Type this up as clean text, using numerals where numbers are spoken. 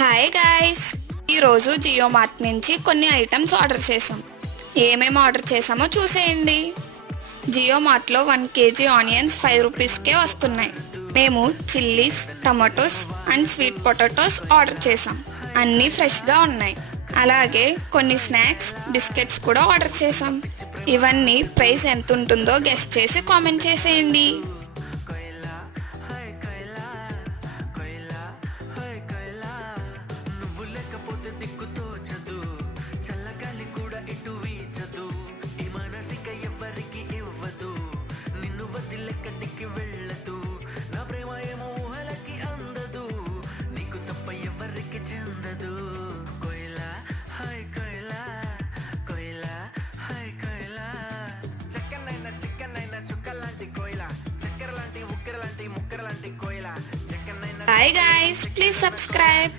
Hi guys, ఈరోజు Jio mart నుంచి కొన్ని ఐటమ్స్ ఆర్డర్ చేసాం. ఏమేమి ఆర్డర్ చేసామో చూసేయండి. జియో మార్ట్లో 1 kg ఆనియన్స్ 5 రూపీస్కే వస్తున్నాయి. మేము chillies, tomatoes and sweet potatoes order చేసాం. అన్నీ ఫ్రెష్గా ఉన్నాయి. అలాగే కొన్ని స్నాక్స్, బిస్కెట్స్ కూడా ఆర్డర్ చేసాం. ఇవన్నీ ప్రైస్ ఎంత ఉంటుందో గెస్ చేసి కామెంట్ చేసేయండి. Bye guys, please subscribe.